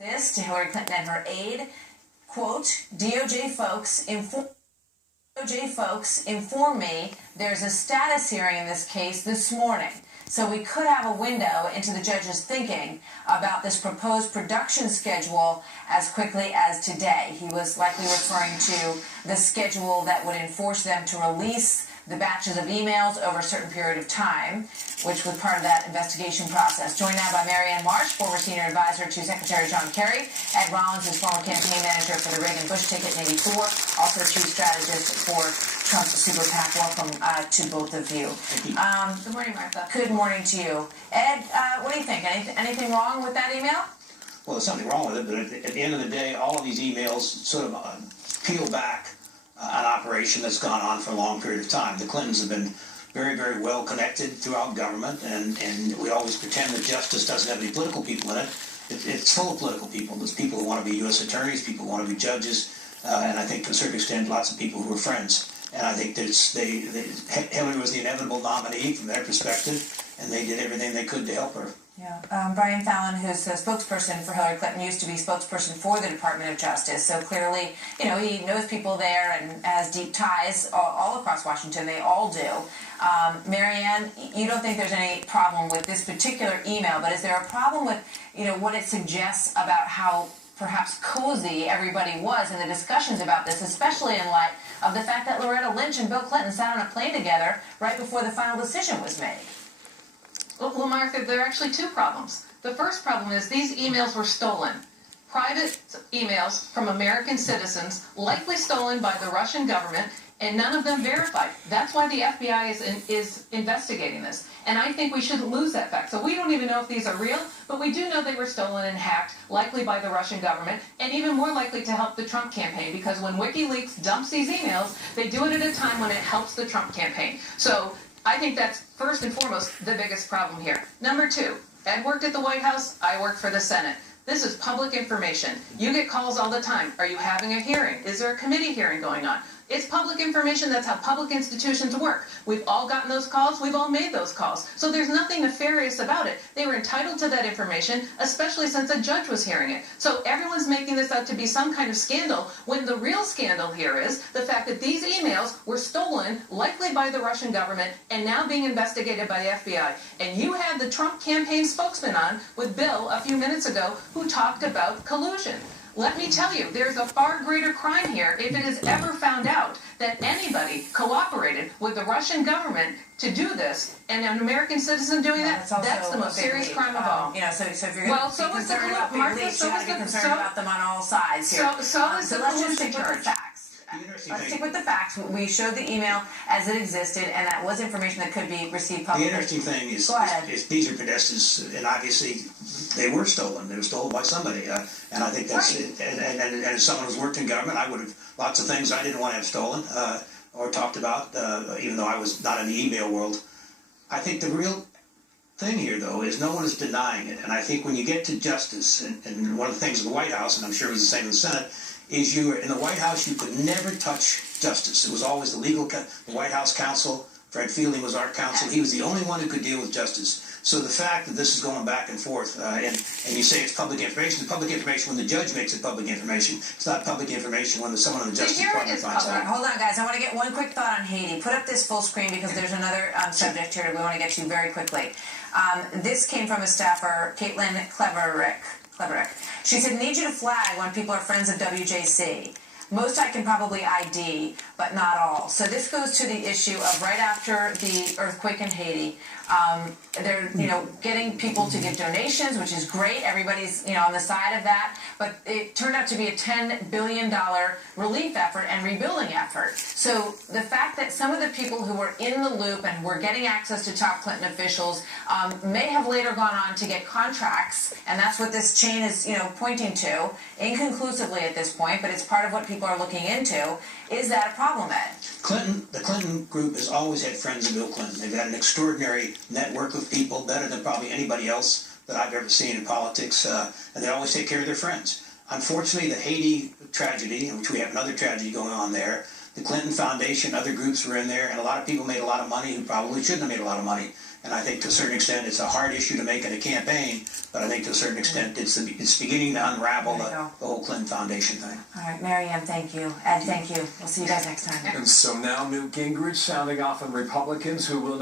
This to Hillary Clinton and her aide, quote, DOJ folks inform me there's a status hearing in this case this morning. So we could have a window into the judge's thinking about this proposed production schedule as quickly as today. He was likely referring to the schedule that would enforce them to release the batches of emails over a certain period of time, which was part of that investigation process. Joined now by Marianne Marsh, former senior advisor to Secretary John Kerry. Ed Rollins is former campaign manager for the Reagan-Bush ticket in '84, also chief strategist for Trump's super PAC. Welcome to both of you. Good morning, Martha. Good morning to you. Ed, what do you think? Anything wrong with that email? Well, there's something wrong with it, but at the end of the day, all of these emails sort of peel back an operation that's gone on for a long period of time. The Clintons have been very, very well connected throughout government, and we always pretend that justice doesn't have any political people in it. It's full of political people. There's people who want to be U.S. attorneys, people who want to be judges, and I think to a certain extent lots of people who are friends. And I think that Hillary was the inevitable nominee from their perspective, and they did everything they could to help her. Yeah. Brian Fallon, who's the spokesperson for Hillary Clinton, used to be spokesperson for the Department of Justice. So clearly, he knows people there and has deep ties all across Washington. They all do. Marianne, you don't think there's any problem with this particular email, but is there a problem with, what it suggests about how perhaps cozy everybody was in the discussions about this, especially in light of the fact that Loretta Lynch and Bill Clinton sat on a plane together right before the final decision was made? Well, Martha, there are actually two problems. The first problem is these emails were stolen. Private emails from American citizens, likely stolen by the Russian government, and none of them verified. That's why the FBI is investigating this. And I think we shouldn't lose that fact. So we don't even know if these are real, but we do know they were stolen and hacked, likely by the Russian government, and even more likely to help the Trump campaign, because when WikiLeaks dumps these emails, they do it at a time when it helps the Trump campaign. So I think that's first and foremost the biggest problem here. Number two, Ed worked at the White House, I worked for the Senate. This is public information. You get calls all the time. Are you having a hearing? Is there a committee hearing going on? It's public information. That's how public institutions work. We've all gotten those calls. We've all made those calls. So there's nothing nefarious about it. They were entitled to that information, especially since a judge was hearing it. So everyone's making this out to be some kind of scandal, when the real scandal here is the fact that these emails were stolen, likely by the Russian government, and now being investigated by the FBI. And you had the Trump campaign spokesman on with Bill a few minutes ago who talked about collusion. Let me tell you, there's a far greater crime here if it is ever found out that anybody cooperated with the Russian government to do this, and an American citizen doing that, that's the most serious crime of all. So if you're going to be concerned about big leaks, you got to be concerned about them on all sides here. So is the collusion charge. Let's stick with the facts. We showed the email as it existed, and that was information that could be received publicly. The interesting thing is these are pedestals, and obviously they were stolen. They were stolen by somebody, and I think that's right. And as someone who's worked in government, I would have lots of things I didn't want to have stolen or talked about, even though I was not in the email world. I think the real thing here, though, is no one is denying it, and I think when you get to justice, and one of the things in the White House, and I'm sure it was the same in the Senate, is you were in the White House, you could never touch justice. It was always the White House counsel. Fred Fielding was our counsel. He was the only one who could deal with justice. So the fact that this is going back and forth, and you say it's public information when the judge makes it public information. It's not public information when someone on the Justice Department finds out. Hold on, guys. I want to get one quick thought on Haiti. Put up this full screen because there's another subject here that we want to get to very quickly. This came from a staffer, Caitlin Cleverick. She said, need you to flag when people are friends of WJC. Most I can probably ID, but not all. So this goes to the issue of right after the earthquake in Haiti, they're getting people to give donations, which is great. Everybody's on the side of that. But it turned out to be a $10 billion relief effort and rebuilding effort. So the fact that some of the people who were in the loop and were getting access to top Clinton officials may have later gone on to get contracts, and that's what this chain is pointing to, inconclusively at this point, but it's part of what people are looking into. Is that a problem, Ed? The Clinton group has always had friends of Bill Clinton. They've had an extraordinary network of people, better than probably anybody else that I've ever seen in politics, and they always take care of their friends. Unfortunately, the Haiti tragedy, in which we have another tragedy going on there, the Clinton Foundation, other groups were in there, and a lot of people made a lot of money who probably shouldn't have made a lot of money. And I think to a certain extent it's a hard issue to make in a campaign, but I think to a certain extent it's beginning to unravel the whole Clinton Foundation thing. All right, Mary Ann, thank you. Ed, thank you. We'll see you guys next time. And so now Newt Gingrich sounding off on Republicans who will not